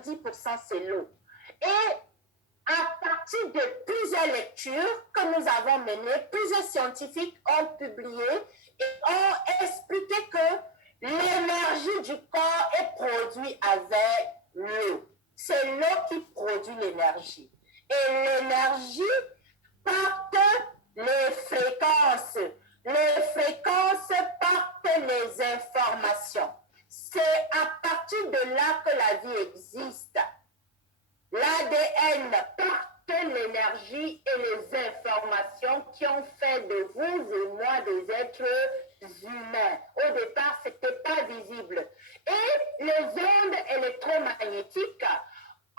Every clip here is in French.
10% c'est l'eau. Et à partir de plusieurs lectures que nous avons menées, plusieurs scientifiques ont publié et ont expliqué que l'énergie du corps est produite avec l'eau. C'est l'eau qui produit l'énergie. Et l'énergie partent les fréquences. Les fréquences partent les informations. C'est à partir de là que la vie existe. L'ADN porte l'énergie et les informations qui ont fait de vous et moi des êtres humains. Au départ, ce n'était pas visible. Et les ondes électromagnétiques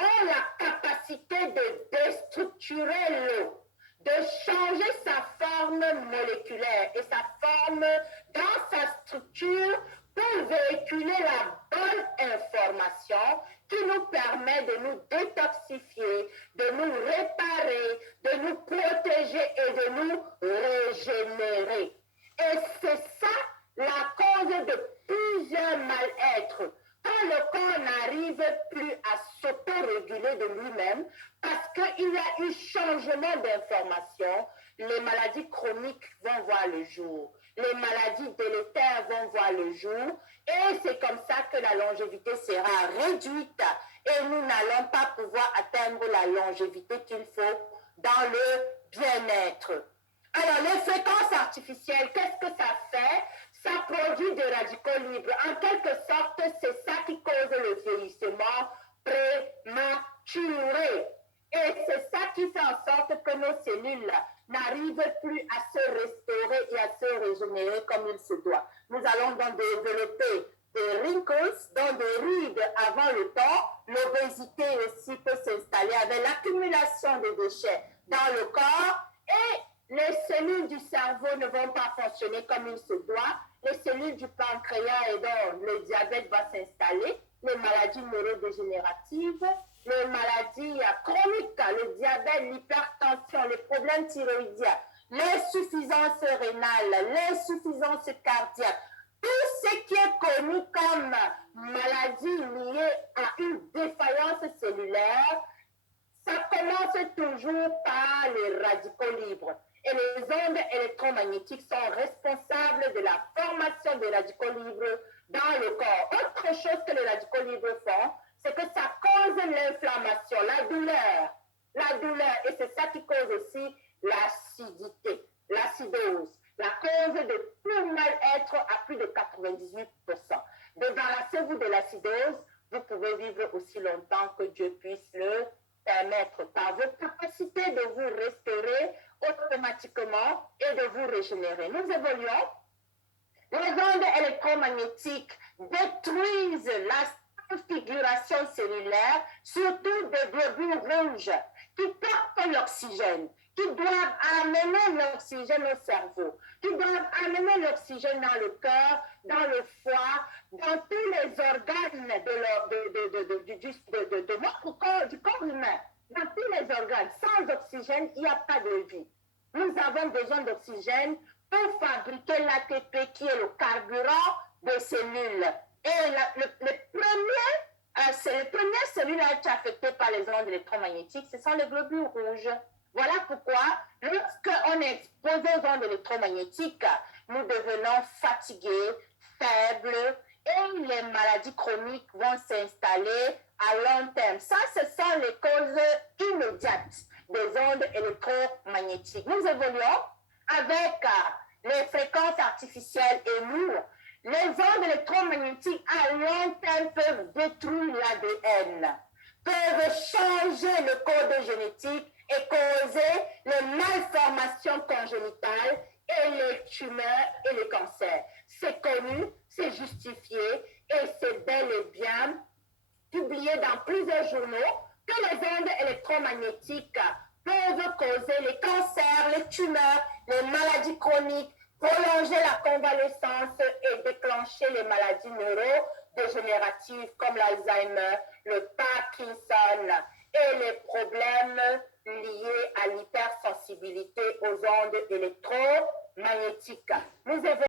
ont la capacité de déstructurer l'eau, de changer sa forme moléculaire et sa forme dans sa structure pour véhiculer la bonne information qui nous permet de nous détoxifier, de nous réparer, de nous protéger et de nous régénérer. Et c'est ça la cause de plusieurs mal-êtres. Quand le corps n'arrive plus à s'autoréguler de lui-même, parce qu'il y a eu changement d'information, les maladies chroniques vont voir le jour. Les maladies délétères vont voir le jour et c'est comme ça que la longévité sera réduite et nous n'allons pas pouvoir atteindre la longévité qu'il faut dans le bien-être. Alors, les fréquences artificielles, qu'est-ce que ça fait? Ça produit des radicaux libres. En quelque sorte, c'est ça qui cause le vieillissement prématuré. Et c'est ça qui fait en sorte que nos cellules n'arrivent plus à se restaurer et à se régénérer comme il se doit. Nous allons donc développer des wrinkles, donc des rides avant le temps. L'obésité aussi peut s'installer avec l'accumulation de déchets dans le corps et les cellules du cerveau ne vont pas fonctionner comme il se doit. Les cellules du pancréas et donc le diabète va s'installer, les maladies neurodégénératives, les maladies chroniques, le diabète, l'hypertension, les problèmes thyroïdiens, l'insuffisance rénale, l'insuffisance cardiaque, tout ce qui est connu comme maladie liée à une défaillance cellulaire, ça commence toujours par les radicaux libres. Et les ondes électromagnétiques sont responsables de la formation des radicaux libres dans le corps. Autre chose que les radicaux libres font, c'est que ça cause l'inflammation, la douleur. La douleur, et c'est ça qui cause aussi l'acidité, l'acidose. La cause de tout mal-être à plus de 98%. Débarrassez-vous de l'acidose, vous pouvez vivre aussi longtemps que Dieu puisse le permettre par votre capacité de vous restaurer automatiquement et de vous régénérer. Nous évoluons. Les ondes électromagnétiques détruisent la configuration cellulaire, surtout des globules rouges qui portent l'oxygène, qui doivent amener l'oxygène au cerveau, qui doivent amener l'oxygène dans le cœur, dans le foie, dans tous les organes de notre corps, du corps humain. Dans tous les organes. Sans oxygène, il n'y a pas de vie. Nous avons besoin d'oxygène pour fabriquer l'ATP qui est le carburant des cellules. Et les premières cellules à être affectées par les ondes électromagnétiques, ce sont les globules rouges. Voilà pourquoi, lorsqu'on est exposé aux ondes électromagnétiques, nous devenons fatigués, faibles, et les maladies chroniques vont s'installer à long terme. Ça, ce sont les causes immédiates des ondes électromagnétiques. Nous évoluons avec les fréquences artificielles et nous. Les ondes électromagnétiques à long terme peuvent détruire l'ADN, peuvent changer le code génétique et causer les malformations congénitales et les tumeurs et les cancers. C'est connu, c'est justifié et c'est bel et bien publié dans plusieurs journaux que les ondes électromagnétiques peuvent causer les cancers, les tumeurs, les maladies chroniques, prolonger la convalescence et déclencher les maladies neurodégénératives comme l'Alzheimer, le Parkinson et les problèmes liés à l'hypersensibilité aux ondes électromagnétiques. Nous